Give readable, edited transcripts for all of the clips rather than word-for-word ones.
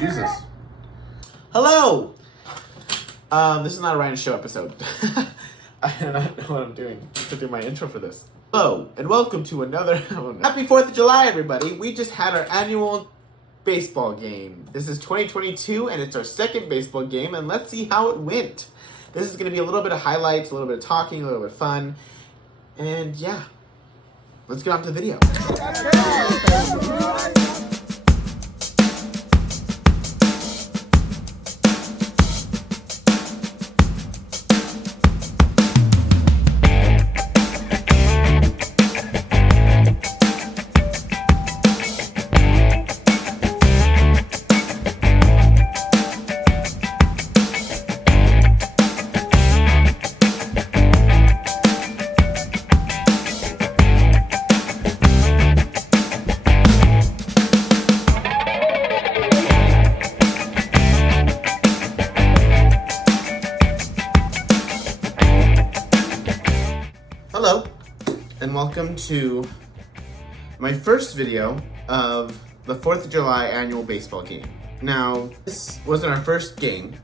Jesus. Hello! This is not a Ryan Show episode. I do not know what I'm doing to do my intro for this. Hello, and welcome to another... Happy 4th of July, everybody! We just had our annual baseball game. This is 2022, and it's our second baseball game, and let's see how it went. This is going to be a little bit of highlights, a little bit of talking, a little bit of fun, and yeah. Let's get on to the video. Hello, and welcome to my first video of the 4th of July annual baseball game. Now, this wasn't our first game.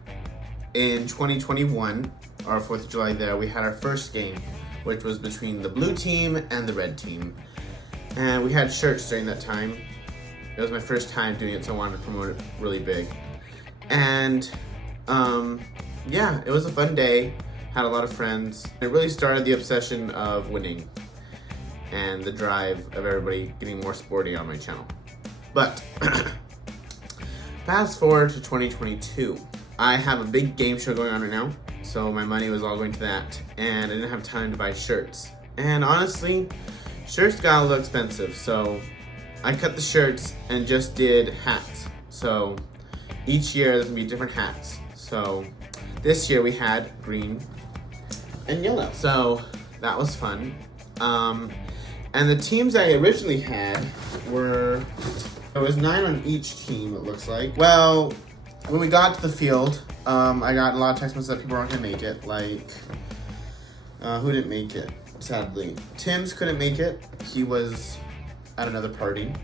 In 2021, our 4th of July there, we had our first game, which was between the blue team and the red team. And we had shirts during that time. It was my first time doing it, so I wanted to promote it really big. And, yeah, it was a fun day. Had a lot of friends. It really started the obsession of winning and the drive of everybody getting more sporty on my channel. But fast forward to 2022. I have a big game show going on right now, so my money was all going to that, and I didn't have time to buy shirts. And honestly, shirts got a little expensive, so I cut the shirts and just did hats. So each year there's gonna be different hats. So this year we had green and yellow. So that was fun. And the teams I originally had were, there was 9 on each team, it looks like. Well, when we got to the field, I got a lot of text messages that people aren't gonna make it. Like, who didn't make it, sadly? Tim's couldn't make it. He was at another party.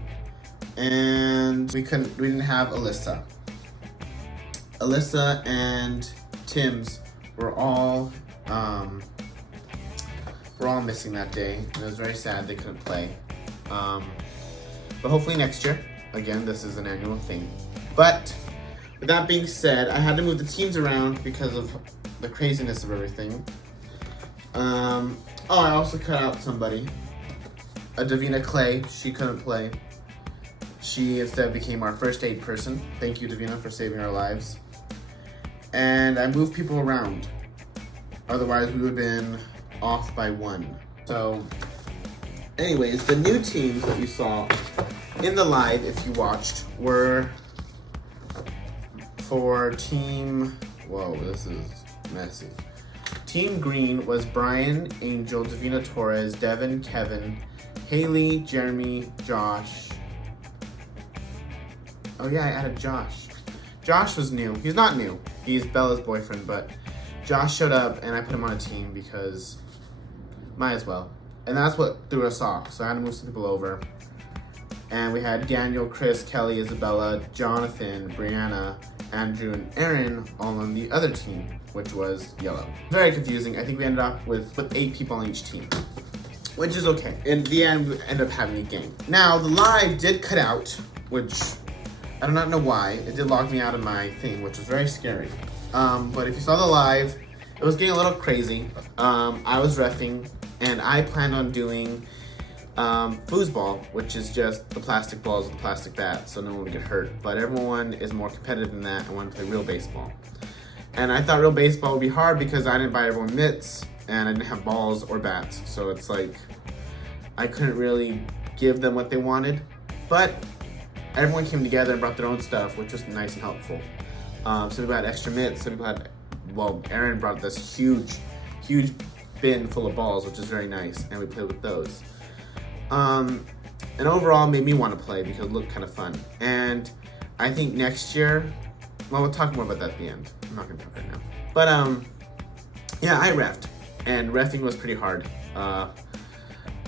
And we didn't have Alyssa. Alyssa and Tim's were all missing that day, and it was very sad they couldn't play. But hopefully next year. Again, this is an annual thing. But with that being said, I had to move the teams around because of the craziness of everything. I also cut out somebody. A Davina C, she couldn't play. She instead became our first aid person. Thank you, Davina, for saving our lives. And I moved people around. Otherwise, we would have been off by 1. So, anyways, the new teams that you saw in the live, if you watched, were for team... Whoa, this is messy. Team green was Bryan, Angel, Davina Torres, Devin, Kevin, Hayley, Jeremy, Josh. Oh yeah, I added Josh. Josh was new. He's not new. He's Bella's boyfriend, but Josh showed up and I put him on a team because might as well. And that's what threw us off. So I had to move some people over. And we had Daniel, Chris, Kelly, Isabella, Jonathan, Bryana, Andrew, and Aaron all on the other team, which was yellow. Very confusing. I think we ended up with 8 people on each team, which is okay. In the end, we ended up having a game. Now, the live did cut out, which I do not know why. It did log me out of my thing, which was very scary. But if you saw the live, it was getting a little crazy. I was reffing, and I planned on doing foosball, which is just the plastic balls with the plastic bat, so no one would get hurt. But everyone is more competitive than that and wanted to play real baseball. And I thought real baseball would be hard because I didn't buy everyone mitts, and I didn't have balls or bats. So it's like, I couldn't really give them what they wanted. But everyone came together and brought their own stuff, which was nice and helpful. Some people had extra mitts, some people had, well, Aaron brought this huge bin full of balls, which is very nice, and we played with those. And overall made me want to play because it looked kind of fun. And I think next year, well, we'll talk more about that at the end. I'm not gonna talk right now. But yeah, I reffed, and reffing was pretty hard.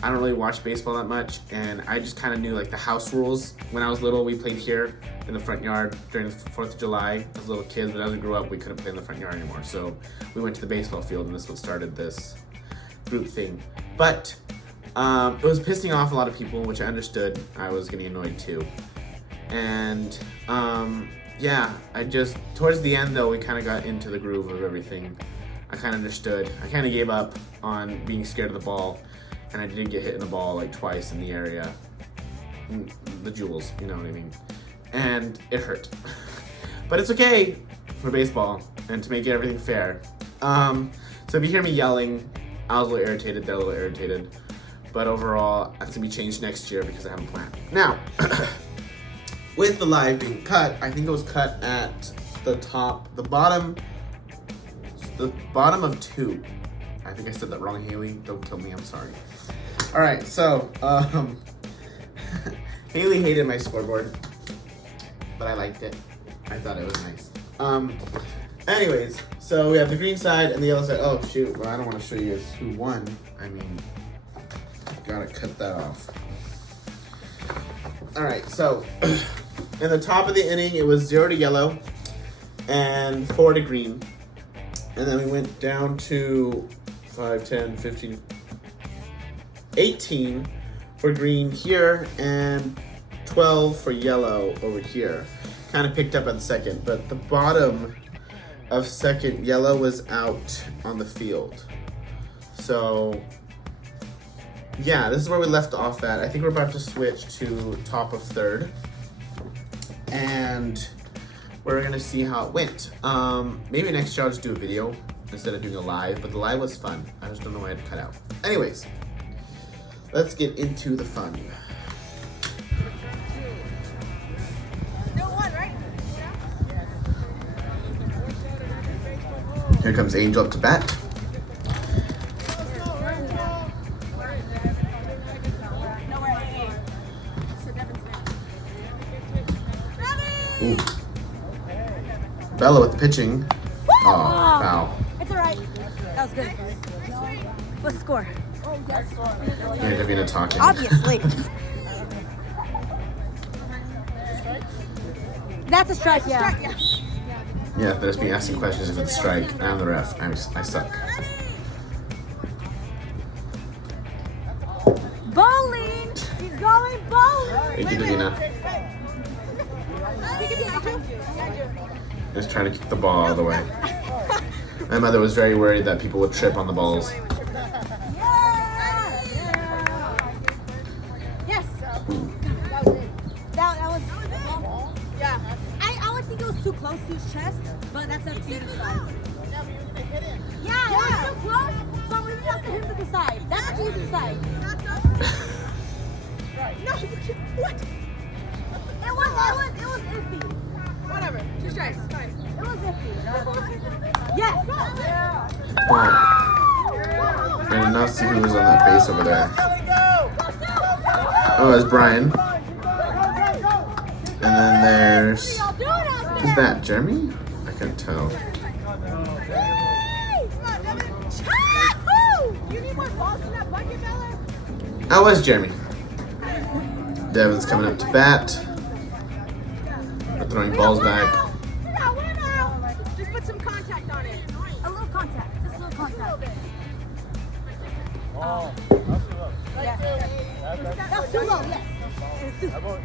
I don't really watch baseball that much, and I just kind of knew like the house rules. When I was little, we played here in the front yard during the 4th of July as little kids, but as we grew up, we couldn't play in the front yard anymore. So we went to the baseball field, and this is what started this group thing. But it was pissing off a lot of people, which I understood. I was getting annoyed too. And yeah, I just, towards the end though, we kind of got into the groove of everything. I kind of understood. I kind of gave up on being scared of the ball, and I did get hit in the ball like twice in the area, the jewels, you know what I mean? And it hurt. But it's okay for baseball and to make everything fair. So if you hear me yelling, I was a little irritated, they're a little irritated. But overall, that's gonna be changed next year because I have a plan. Now, with the live being cut, I think it was cut at the bottom of 2. I think I said that wrong, Hayley. Don't kill me, I'm sorry. All right, so Hayley hated my scoreboard, but I liked it. I thought it was nice. Anyways, so we have the green side and the yellow side. Oh shoot, well I don't want to show you guys who won. I mean, gotta cut that off. All right, so in the top of the inning, it was 0 to yellow and 4 to green. And then we went down to 5, 10, 15, 18 for green here and 12 for yellow over here. Kind of picked up at the second, but the bottom of second, yellow was out on the field. So yeah, this is where we left off at. I think we're about to switch to top of third. And we're gonna see how it went. Maybe next year I'll just do a video instead of doing a live, but the live was fun. I just don't know why I had to cut out. Anyways, let's get into the fun. Here comes Angel up to bat. Ooh. Bella with the pitching. Oh, foul. It's all right. That was good. What's the score? Yeah, Davina talking. Obviously. That's a strike, yeah. Yeah, they're just being asking questions if it's a strike. I'm the ref. I suck. Bowling! He's going bowling! Thank you, Davina. Just trying to kick the ball all the way. My mother was very worried that people would trip on the balls. Yes! That was yeah. I would think it was too close to his chest, but that's up to you to decide. Yeah, it was too close, so we have to hit to the side. That's up to you to decide. No, what? It was iffy. Whatever, 2 strikes, fine. It was iffy. Yes! Wow. I did not see who was on that base over there. Oh, it's Bryan. And then there's... Who's that, Jeremy? I couldn't tell. That was Jeremy. Devin's coming up to bat. We're throwing balls back. Just put some contact on it. A little contact. Just a little contact. Oh, that's too low. Yeah. That's too low, yes. I won't.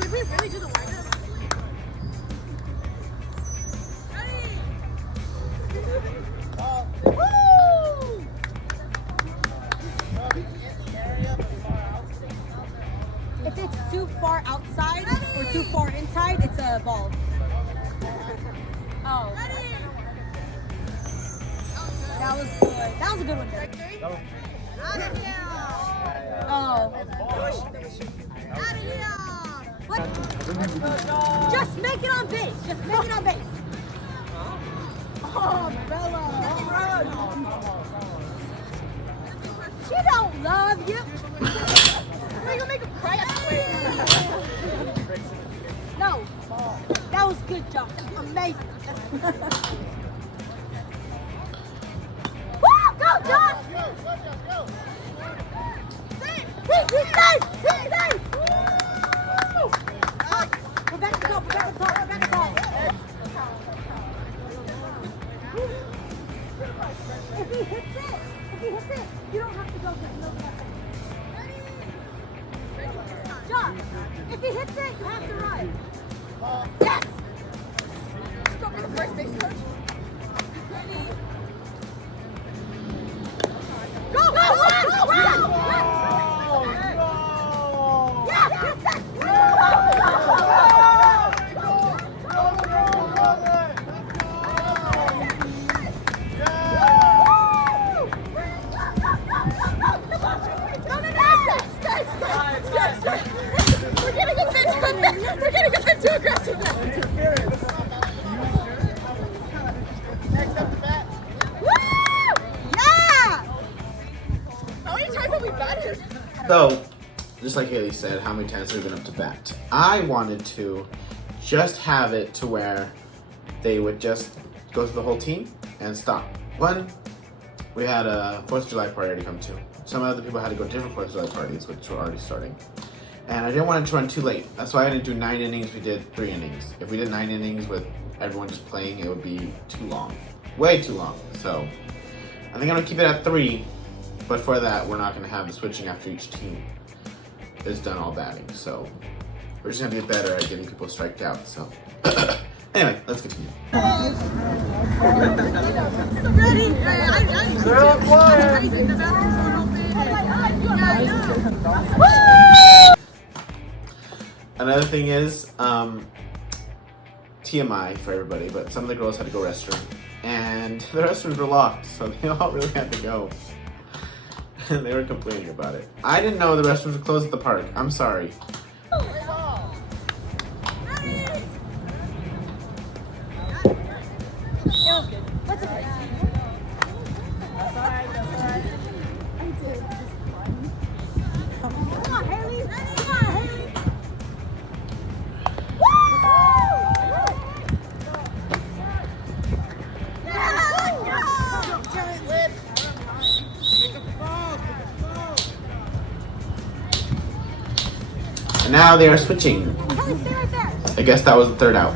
Did we really do the wind-up? Woo! If it's too far outside or too far inside, it's a ball. Oh. That was good. That was a good one. Oh. What? Just make it on base. Just make it on base. Oh, Bella. She don't love you. We're gonna make him cry. No. That was good, Joe. Amazing. he hits it, you don't have to go for it. Jump. If he hits it, you have to run. Yes! Go for the first base coach. Ready? Go! Yeah! Yes! We're getting a bit too aggressive now. Next up the bat. Woo! Yeah! How many times have we batted? So, just like Hayley said, how many times have we been up to bat? I wanted to just have it to where they would just go through the whole team and stop. One, we had a 4th of July party to come to. Some other people had to go to different 4th of July parties, which were already starting. And I didn't want it to run too late. That's why I didn't do 9 innings, we did 3 innings. If we did 9 innings with everyone just playing, it would be too long. Way too long. So, I think I'm gonna keep it at 3, but for that, we're not gonna have the switching after each team is done all batting. So, we're just gonna get better at getting people striked out, so. Anyway, let's continue. Another thing is, TMI for everybody, but some of the girls had to go restroom, and the restrooms were locked, so they all really had to go. And they were complaining about it. I didn't know the restrooms were closed at the park. I'm sorry. And now they are switching. I guess that was the 3rd out.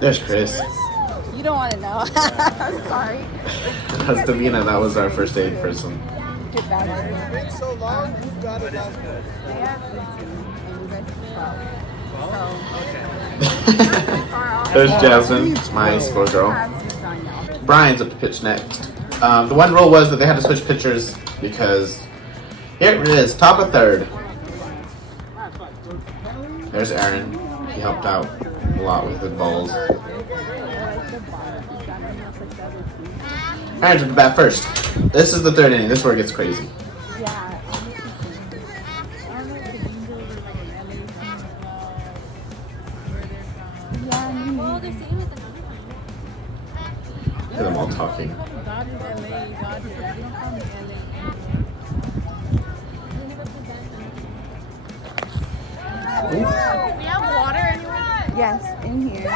There's Chris. You don't want to know. I'm sorry. That's Davina. That was our first aid person. It's been so long, you've got it down. There's Jasmine, my score girl. Bryan's up to pitch next. The one rule was that they had to switch pitchers because here it is, top of 3rd. There's Aaron. He helped out a lot with the balls. Aaron's at the bat first. This is the 3rd inning. This is where it gets crazy. Look at them all talking. Do we have water anywhere? Yes, in here.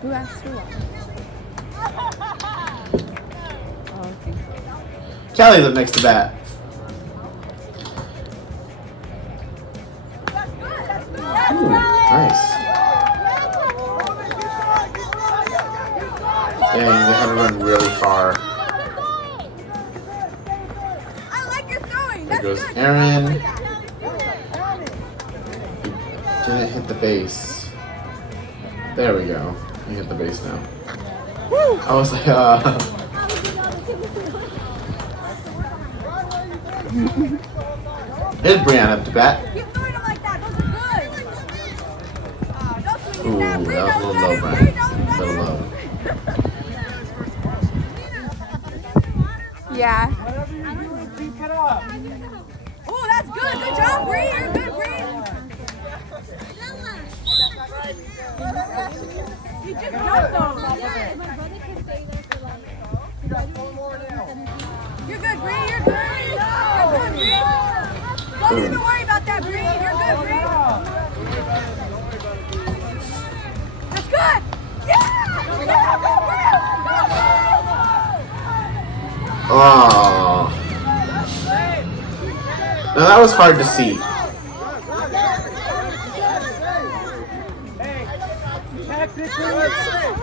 Who asked for water? Oh, okay. Kelly's up next to bat. Ooh, nice. Dang, they had to run really far. There goes Aaron. He didn't hit the base. There we go. He hit the base now. I was like, Here's Bryana up to bat. Ooh, that was a little low, Bryan. A little low. Yeah. Oh, that's good. Good job, Bree. You're good, Bree. You just jumped on. You're good, Bree. You're good. You're good, Bree. Don't even worry about that, Bree. You're good, Bree. That's good. Yeah! Yeah, go, Bree! Oh. Now that was hard to see.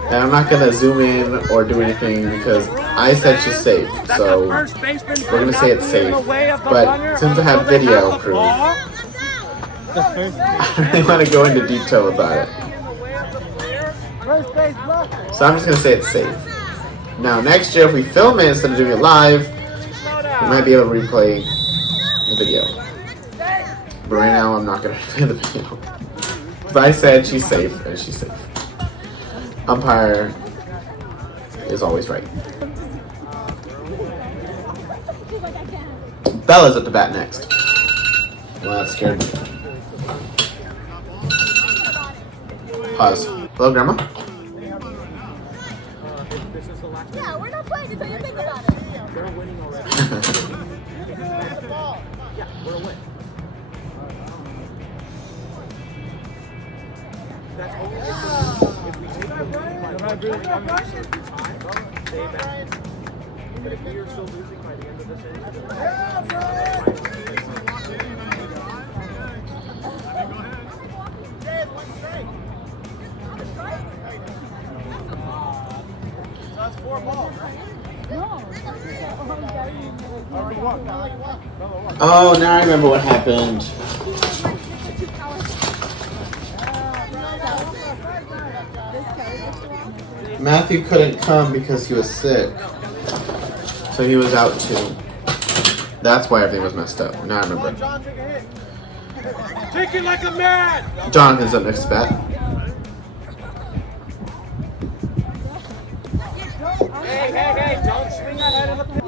And I'm not gonna zoom in or do anything because I said she's safe. So we're gonna say it's safe. But since I have video proof, I really want to go into detail about it. So I'm just gonna say it's safe. Now next year, if we film it instead of doing it live, we might be able to replay the video. But right now, I'm not gonna replay the video. But I said she's safe, and she's safe. Umpire is always right. Bella's at the bat next. Well, that scared me. Pause. Hello, Grandma? Yeah, we're not playing until you think about it. They're winning already. Yeah, we're a win. That's only if we take the lead by 1 certain time, they advance. But if we are still losing by the end of this inning, that's 4 balls, right? Oh, now I remember what happened. Matthew couldn't come because he was sick. So he was out too. That's why everything was messed up. Now I remember. Take it like a man! Jonathan's up next to bat. Hey, don't swing that head of the pitch.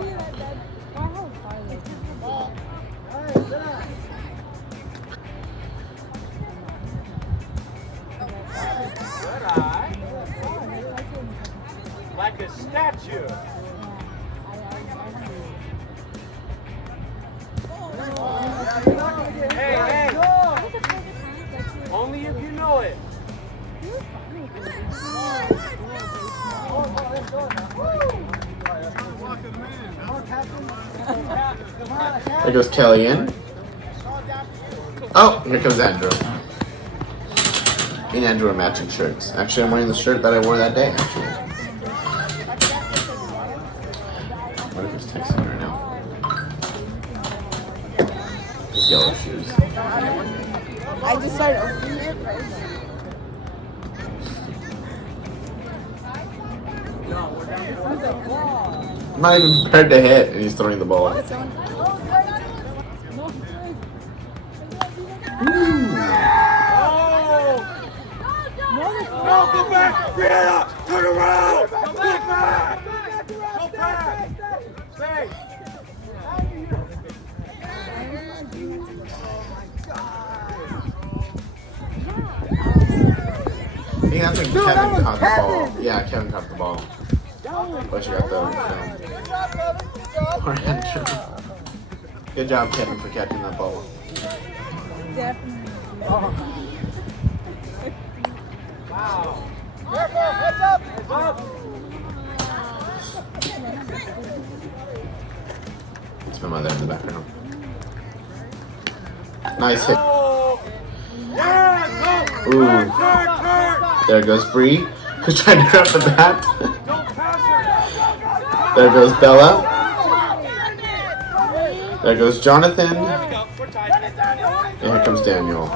Good eye. Like a statue. Hey. Only if you know it. There goes Kelly in. Oh, here comes Andrew. Me and Andrew are matching shirts. Actually, I'm wearing the shirt that I wore that day, actually. What if he's texting right now? His yellow shoes. I just started opening it. I'm not even prepared to hit, and he's throwing the ball. No, go back! Bryana! Turn around! Go back! Go back! Stay! I think that's when Kevin caught the ball. Yeah, Kevin caught the ball. But you got the film. Poor Andrew. Good job, Kevin, for catching that ball. Definitely. Wow. Careful! Heads up! Heads up! It's my mother in the background. Nice hit. Ooh. There goes Bree, who's trying to grab the bat. There goes Bella. There goes Jonathan. And here comes Daniel.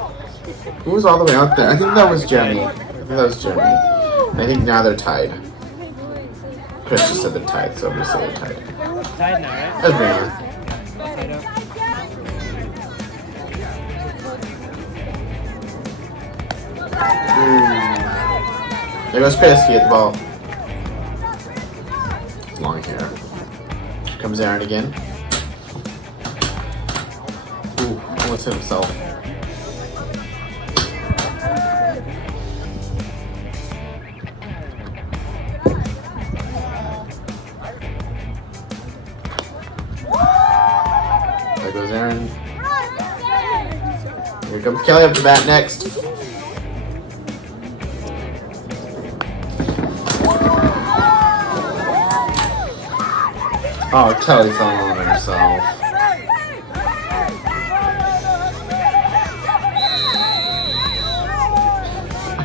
Who was all the way out there? I think that was Jenny. I think now they're tied. Chris just said they're tied, so I'm going to say they're tied. Tied now, right? That's Bryana. There goes Chris, he hit the ball. Long hair. Here comes Aaron again. Ooh, almost hit himself. There goes Aaron. Here comes Kelly up the bat next. Oh, Kelly fell on herself.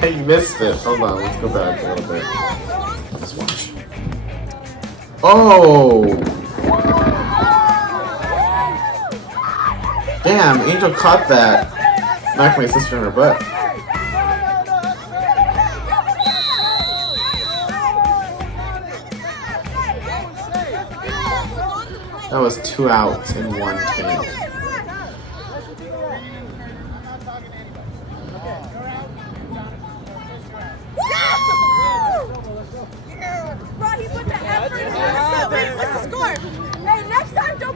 I missed it. Hold on, let's go back a little bit. Let's watch. Oh! Damn, Angel caught that. Knocked my sister in her butt. That was 2 outs in 1 tank.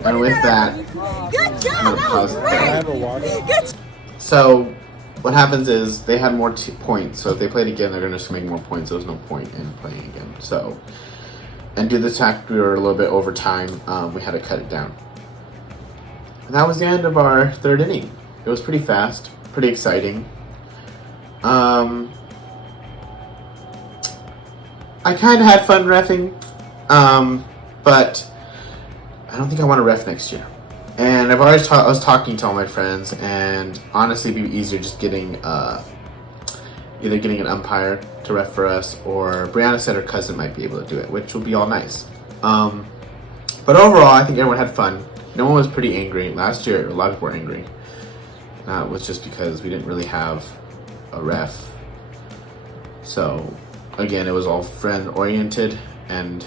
And with that, I'm gonna pause it. So, what happens is they had more points. So if they played again, they're gonna just make more points. There was no point in playing again. So, and due to the fact we were a little bit over time, we had to cut it down. And that was the end of our 3rd inning. It was pretty fast, pretty exciting. I kind of had fun reffing, but I don't think I want to ref next year. And I was talking to all my friends, and honestly, it'd be easier just getting either getting an umpire to ref for us, or Bryana said her cousin might be able to do it, which will be all nice. But overall, I think everyone had fun. No one was pretty angry. Last year, a lot of people were angry. That was just because we didn't really have a ref. So, again, it was all friend-oriented, and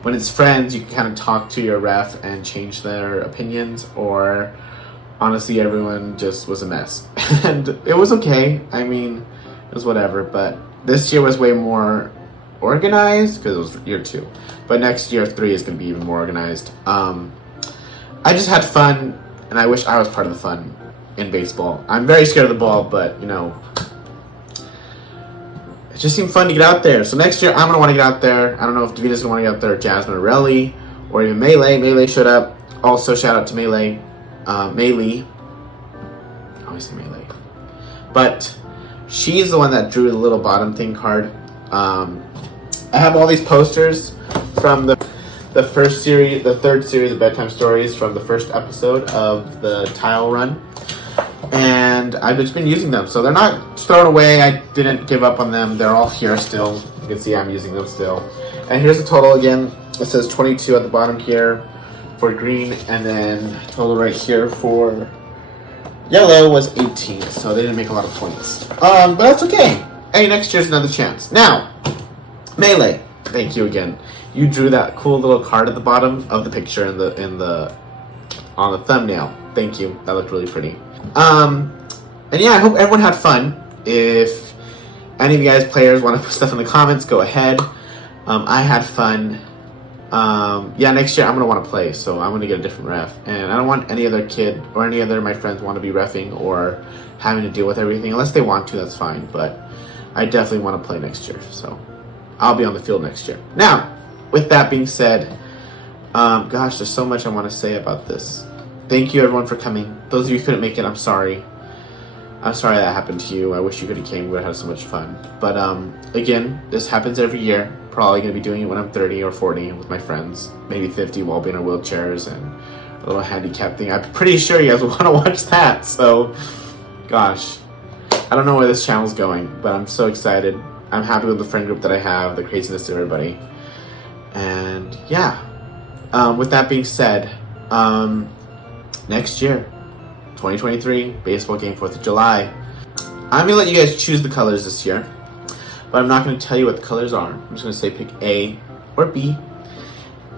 when it's friends, you can kind of talk to your ref and change their opinions, or honestly, everyone just was a mess. And it was okay. I mean, it was whatever, but this year was way more organized because it was year 2. But next year 3 is going to be even more organized. I just had fun, and I wish I was part of the fun in baseball. I'm very scared of the ball, but you know, it just seemed fun to get out there. So next year I'm going to want to get out there. I don't know if Davina's going to want to get out there, or Jasmine, or Hayley, or even Maylee. Maylee showed up. Also, shout out to Maylee. Maylee. I always say Maylee. But she's the one that drew the little bottom thing card. I have all these posters from the first series, the 3rd series of Bedtime Stories from the 1st episode of the tile run. And I've just been using them. So they're not thrown away. I didn't give up on them. They're all here still. You can see I'm using them still. And here's the total again. It says 22 at the bottom here for green. And then total right here for yellow was 18. So they didn't make a lot of points. But that's okay. Hey, next year's another chance. Now, Maylee. Thank you again. You drew that cool little card at the bottom of the picture on the thumbnail. Thank you. That looked really pretty. And yeah, I hope everyone had fun. If any of you guys players want to put stuff in the comments, go ahead. I had fun. Yeah, next year I'm gonna want to play, so I'm gonna get a different ref. And I don't want any other kid or any other of my friends want to be reffing or having to deal with everything. Unless they want to, that's fine. But I definitely want to play next year, so I'll be on the field next year. Now, with that being said, gosh, there's so much I want to say about this. Thank you everyone for coming. Those of you who couldn't make it, I'm sorry. I'm sorry that happened to you. I wish you could have came. We would have had so much fun. But again, this happens every year. Probably going to be doing it when I'm 30 or 40 with my friends. Maybe 50 while being in wheelchairs and a little handicap thing. I'm pretty sure you guys will want to watch that. So, gosh. I don't know where this channel's going, but I'm so excited. I'm happy with the friend group that I have, the craziness of everybody. And yeah. With that being said, next year, 2023, baseball game, 4th of July. I'm going to let you guys choose the colors this year, but I'm not going to tell you what the colors are. I'm just going to say pick A or B.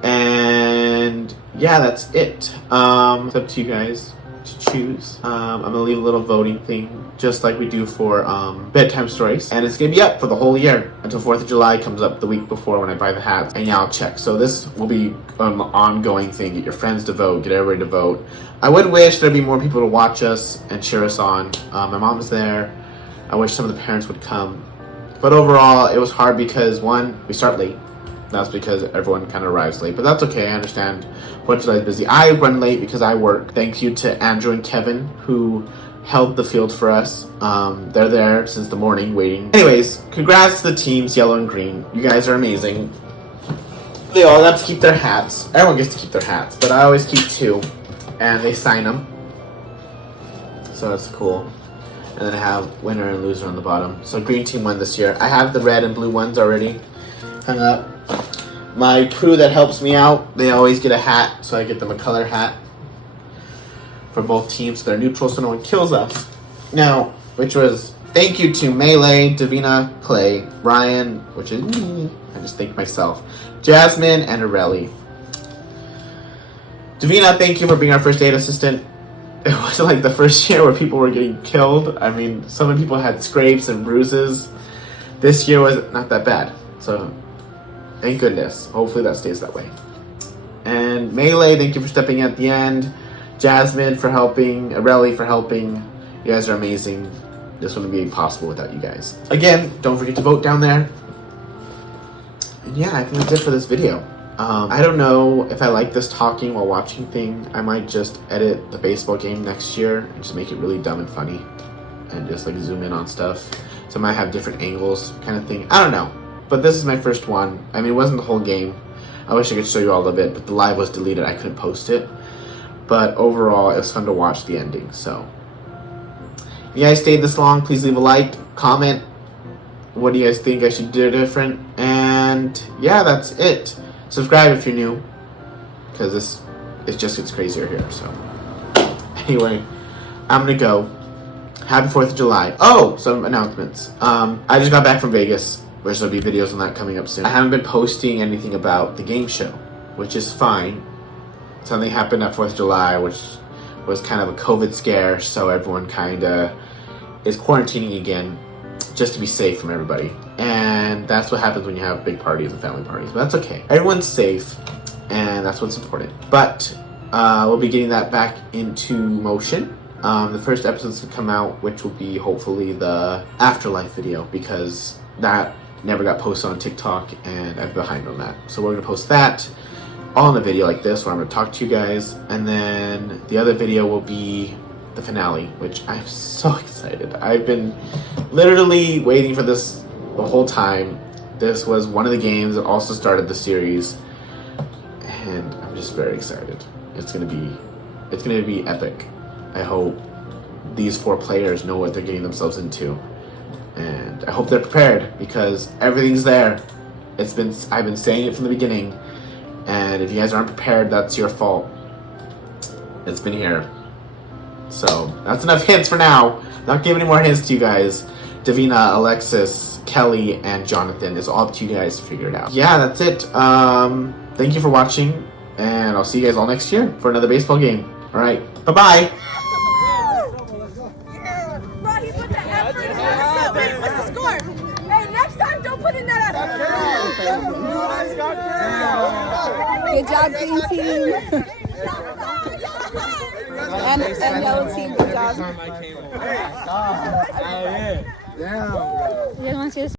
And yeah, that's it. It's up to you guys to choose. I'm going to leave a little voting thing, just like we do for bedtime stories. And it's going to be up for the whole year until 4th of July comes up the week before when I buy the hats. And yeah, I'll check. So this will be an ongoing thing. Get your friends to vote. Get everybody to vote. I would wish there'd be more people to watch us and cheer us on. My mom's there. I wish some of the parents would come. But overall, it was hard because, one, we start late. That's because everyone kind of arrives late. But that's okay. I understand. 4th of July is busy. I run late because I work. Thank you to Andrew and Kevin, who held the field for us. They're there since the morning waiting. Anyways, congrats to the teams, yellow and green. You guys are amazing. They all have to keep their hats. Everyone gets to keep their hats, but I always keep 2, and they sign them. So that's cool. And then I have winner and loser on the bottom. So green team won this year. I have the red and blue ones already hung up. My crew that helps me out, they always get a hat, so I get them a color hat for both teams. So they're neutral, so no one kills us. Now, which was thank you to Maylee, Davina, Clay, Bryan, which is me. I just thank myself. Jasmine and Hayley. Davina, thank you for being our first aid assistant. It wasn't like the first year where people were getting killed. I mean, some of the people had scrapes and bruises. This year was not that bad. So, thank goodness. Hopefully that stays that way. And Maylee, thank you for stepping in at the end. Jasmine for helping. Hayley for helping. You guys are amazing. This wouldn't be possible without you guys. Again, don't forget to vote down there. And yeah, I think that's it for this video. I don't know if I like this talking while watching thing. I might just edit the baseball game next year and just make it really dumb and funny and just like zoom in on stuff. So I might have different angles kind of thing. I don't know. But this is my first one. I mean, it wasn't the whole game. I wish I could show you all of it, but the live was deleted. I couldn't post it. But overall, it was fun to watch the ending. So if you guys stayed this long, please leave a like, comment. What do you guys think I should do different? And yeah, that's it. Subscribe if you're new, because it just gets crazier here. So anyway, I'm gonna go. Happy 4th of July. Oh, some announcements. I just got back from Vegas, which there'll be videos on that coming up soon. I haven't been posting anything about the game show, which is fine. Something happened at 4th of July, which was kind of a COVID scare, so everyone kind of is quarantining again, just to be safe from everybody. And that's what happens when you have big parties and family parties. But that's okay. Everyone's safe, and that's what's important. But we'll be getting that back into motion. The first episodes to come out, which will be hopefully the afterlife video, because that never got posted on TikTok, and I'm behind on that. So we're going to post that all in a video like this, where I'm going to talk to you guys. And then the other video will be the finale, which I'm so excited. I've been literally waiting for this the whole time. This was one of the games that also started the series, and I'm just very excited. It's gonna be epic. I hope these 4 players know what they're getting themselves into, and I hope they're prepared, because everything's there. I've been saying it from the beginning, and if you guys aren't prepared, that's your fault. It's been here. So that's enough hints for now. Not giving any more hints to you guys. Davina, Alexis, Kelly, and Jonathan. It's all up to you guys to figure it out. Yeah, that's it. Thank you for watching, and I'll see you guys all next year for another baseball game. All right, bye-bye. Bro, he put the effort in. Wait, what's the score? Hey, next time, don't put in that effort. Good job, green team. and yellow team, good job. Yeah. You guys want to see this?